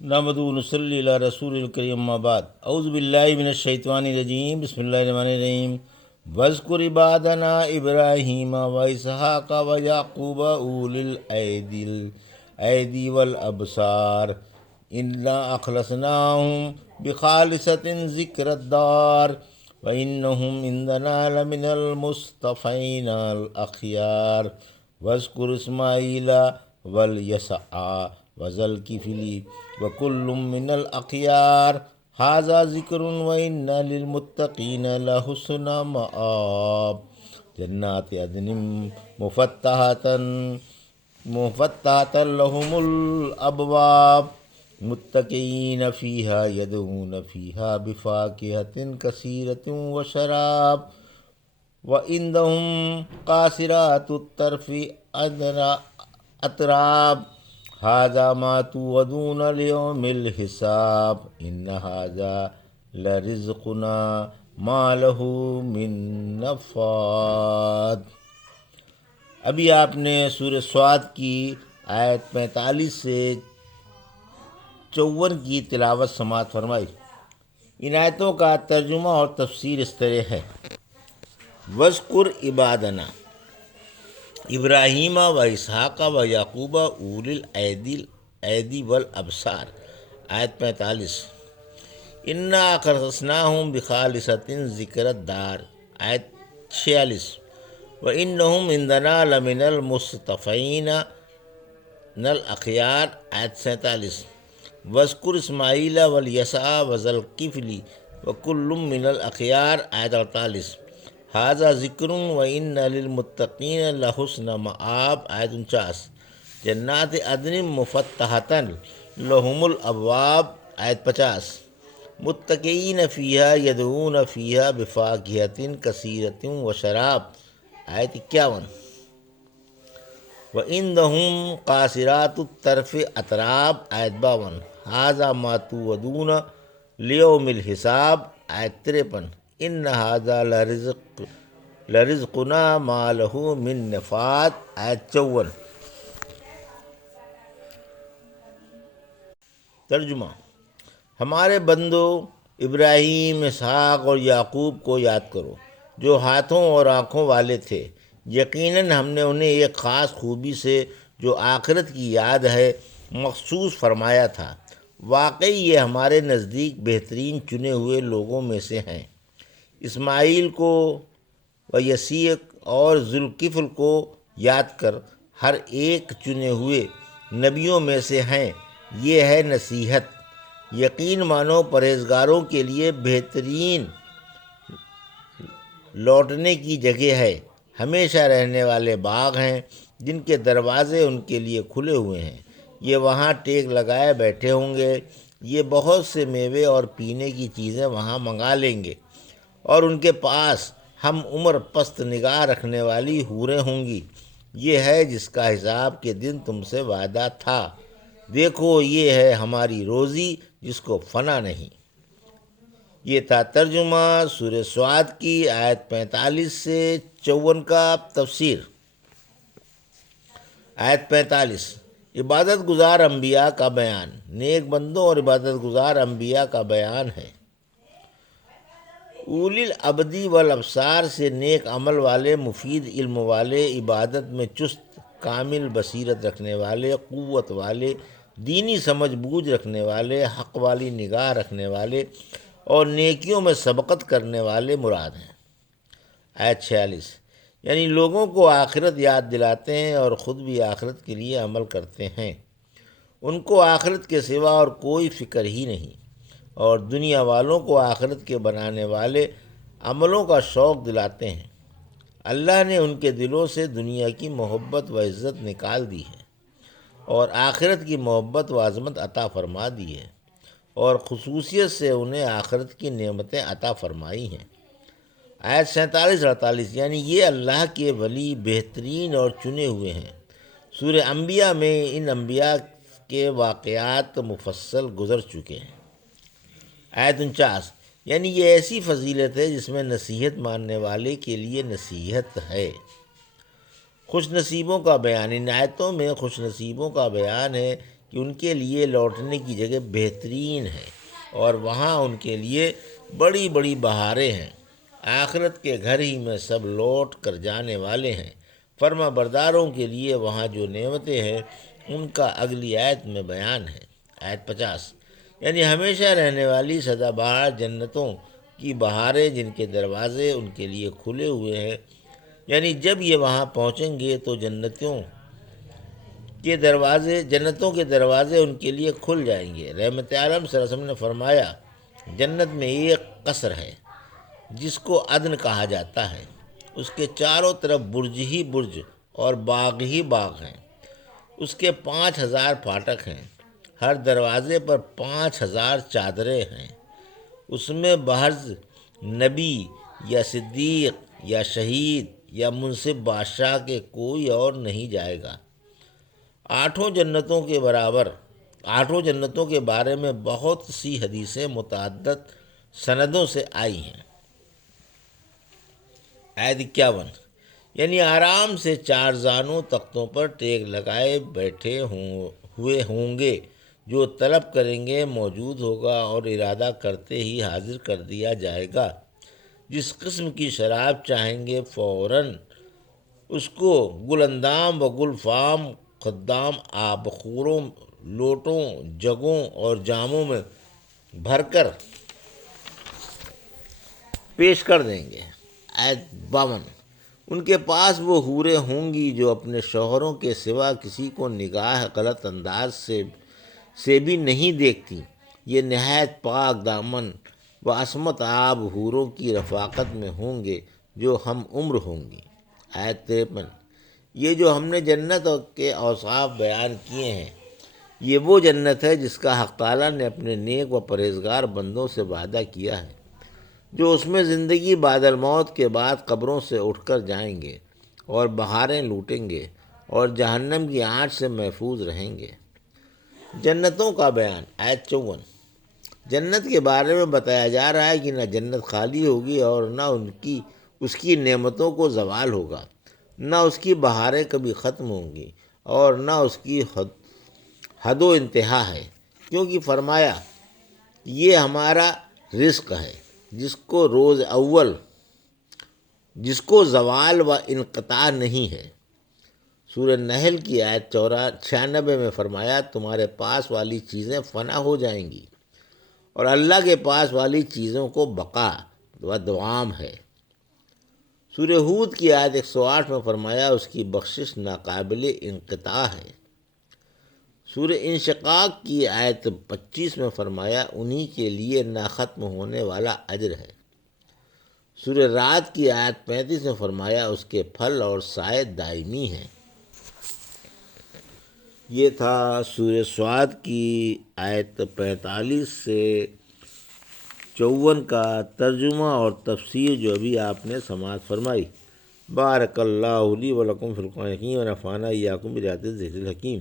نحمد نصلی علی رسول الکریم اما بعد اعوذ باللہ من الشیطان الرجیم بسم اللہ الرحمن الرحیم واذکر عبادنا ابراہیم و اسحاق و یعقوب اولی الایدی والابصار انا اخلصناہم بخالصۃ ذکر الدار وانہم عندنا لمن المصطفین الاخیار واذکر اسماعیل والیسع وزل کفلی وکل من الاخیار ھذا ذکر وان للمتقین لحسن مآب جنات عدن مفتحۃ لهم الابواب متکئین فیہا یدعون فیہا بفاکہۃ کثیرۃ وشراب وعندهم قاصرات الطرف اطراب ھذا ما توعدون لیوم الحساب ان ھذا لرزقنا ما لہ من نفاد۔ ابھی آپ نے سورہ صاد کی آیت 45 سے 54 کی تلاوت سماعت فرمائی۔ ان آیتوں کا ترجمہ اور تفسیر اس طرح ہے: وذکر عبادنا ابراہیم و اسحاق و یعقوب اولی الایدی والابصار، آیت 45۔ انا اخلصناہم بخالصۃ ذکر الدار، آیت 46۔ وانہم عندنا لمن المصطفین الاخیار، آیت 47۔ واذکر اسماعیل والیسع وذا الکفل وکل من الاخیار، آیت 48۔ ھذا ذکر وان للمتقین لحسن مآب، آیت 49۔ جنات عدن مفتحۃ لهم الابواب، آیت 50۔ متکئین فیہا یدعون فیہا بفاکہۃ کثیرۃ وشراب، آیت 51۔ وعندہم قاصرات الطرف اطراب، آیت 52۔ ھذا ما توعدون لیوم الحساب، آیت 53۔ ان ھذا لرزقنا ما لہ من نفاد، آیت 54۔ ترجمہ: ہمارے بندو ابراہیم، اسحاق اور یعقوب کو یاد کرو جو ہاتھوں اور آنکھوں والے تھے۔ یقیناً ہم نے انہیں ایک خاص خوبی سے جو آخرت کی یاد ہے مخصوص فرمایا تھا۔ واقعی یہ ہمارے نزدیک بہترین چنے ہوئے لوگوں میں سے ہیں۔ اسماعیل کو و یسیع اور ذوالکفل کو یاد کر، ہر ایک چنے ہوئے نبیوں میں سے ہیں۔ یہ ہے نصیحت۔ یقین مانو پرہیزگاروں کے لیے بہترین لوٹنے کی جگہ ہے۔ ہمیشہ رہنے والے باغ ہیں جن کے دروازے ان کے لیے کھلے ہوئے ہیں۔ یہ وہاں ٹیک لگائے بیٹھے ہوں گے۔ یہ بہت سے میوے اور پینے کی چیزیں وہاں منگا لیں گے، اور ان کے پاس ہم عمر پست نگاہ رکھنے والی حوریں ہوں گی۔ یہ ہے جس کا حساب کے دن تم سے وعدہ تھا۔ دیکھو، یہ ہے ہماری روزی جس کو فنا نہیں۔ یہ تھا ترجمہ سورہ صاد کی آیت 45 سے 54 کا تفسیر۔ آیت 45۔ عبادت گزار انبیاء کا بیان۔ نیک بندوں اور عبادت گزار انبیاء کا بیان ہے۔ اولی الابدی والابصار سے نیک عمل والے، مفید علم والے، عبادت میں چست کامل بصیرت رکھنے والے، قوت والے، دینی سمجھ بوجھ رکھنے والے، حق والی نگاہ رکھنے والے اور نیکیوں میں سبقت کرنے والے مراد ہیں۔ آیت 46۔ یعنی لوگوں کو آخرت یاد دلاتے ہیں اور خود بھی آخرت کے لیے عمل کرتے ہیں۔ ان کو آخرت کے سوا اور کوئی فکر ہی نہیں، اور دنیا والوں کو آخرت کے بنانے والے عملوں کا شوق دلاتے ہیں۔ اللہ نے ان کے دلوں سے دنیا کی محبت و عزت نکال دی ہے اور آخرت کی محبت و عظمت عطا فرما دی ہے، اور خصوصیت سے انہیں آخرت کی نعمتیں عطا فرمائی ہیں۔ آیت 47-48۔ یعنی یہ اللہ کے ولی بہترین اور چنے ہوئے ہیں۔ سورہ انبیاء میں ان انبیاء کے واقعات مفصل گزر چکے ہیں۔ آیت 49۔ یعنی یہ ایسی فضیلت ہے جس میں نصیحت ماننے والے کے لیے نصیحت ہے۔ خوش نصیبوں کا بیان۔ ان آیتوں میں خوش نصیبوں کا بیان ہے کہ ان کے لیے لوٹنے کی جگہ بہترین ہے اور وہاں ان کے لیے بڑی بڑی بہاریں ہیں۔ آخرت کے گھر ہی میں سب لوٹ کر جانے والے ہیں۔ فرما برداروں کے لیے وہاں جو نعمتیں ہیں ان کا اگلی آیت میں بیان ہے۔ آیت 50، یعنی ہمیشہ رہنے والی سدا بہار جنتوں کی بہاریں جن کے دروازے ان کے لیے کھلے ہوئے ہیں، یعنی جب یہ وہاں پہنچیں گے تو جنتوں کے دروازے ان کے لیے کھل جائیں گے۔ رحمت عالم صلی اللہ علیہ وسلم نے فرمایا، جنت میں ایک قصر ہے جس کو عدن کہا جاتا ہے، اس کے چاروں طرف برج ہی برج اور باغ ہی باغ ہیں، اس کے 5,000 پھاٹک ہیں، ہر دروازے پر 5,000 چادریں ہیں، اس میں بحرز نبی یا صدیق یا شہید یا منصف بادشاہ کے کوئی اور نہیں جائے گا۔ آٹھوں جنتوں کے بارے میں بہت سی حدیثیں متعدد سندوں سے آئی ہیں۔ آیت 51، یعنی آرام سے 4 زانوں تختوں پر ٹیک لگائے بیٹھے ہوئے ہوں گے، جو طلب کریں گے موجود ہوگا اور ارادہ کرتے ہی حاضر کر دیا جائے گا۔ جس قسم کی شراب چاہیں گے فوراً اس کو گل اندام و گل فام خدام آبخوروں، لوٹوں، جگوں اور جاموں میں بھر کر پیش کر دیں گے۔ آیت 52، ان کے پاس وہ حوریں ہوں گی جو اپنے شوہروں کے سوا کسی کو نگاہ غلط انداز سے بھی نہیں دیکھتی، یہ نہایت پاک دامن و عصمت آب حوروں کی رفاقت میں ہوں گے جو ہم عمر ہوں گی۔ آیت 53، یہ جو ہم نے جنت کے اوصاف بیان کیے ہیں، یہ وہ جنت ہے جس کا حق تعالیٰ نے اپنے نیک و پرہیزگار بندوں سے وعدہ کیا ہے، جو اس میں زندگی بعد الموت کے بعد قبروں سے اٹھ کر جائیں گے اور بہاریں لوٹیں گے اور جہنم کی آنچ سے محفوظ رہیں گے۔ جنتوں کا بیان۔ آیت 54، جنت کے بارے میں بتایا جا رہا ہے کہ نہ جنت خالی ہوگی اور نہ اس کی نعمتوں کو زوال ہوگا، نہ اس کی بہاریں کبھی ختم ہوں گی اور نہ اس کی حد و انتہا ہے، کیونکہ فرمایا یہ ہمارا رزق ہے جس کو زوال و انقطاع نہیں ہے۔ سورہ نحل کی آیت 96 میں فرمایا تمہارے پاس والی چیزیں فنا ہو جائیں گی اور اللہ کے پاس والی چیزوں کو بقا و دوام ہے۔ سورہ ہود کی آیت 108 میں فرمایا اس کی بخشش ناقابل انقطاع ہے۔ سورہ انشقاق کی آیت 25 میں فرمایا انہی کے لیے نہ ختم ہونے والا اجر ہے۔ سورہ رعد کی آیت 35 میں فرمایا اس کے پھل اور سائے دائمی ہیں۔ یہ تھا سورہ صاد کی آیت 45 سے 54 کا ترجمہ اور تفسیر جو ابھی آپ نے سماعت فرمائی۔ بارک اللہ لی و لکم فی القرآن الحکیم و نفعنی وایاکم بآیات الذکر الحکیم۔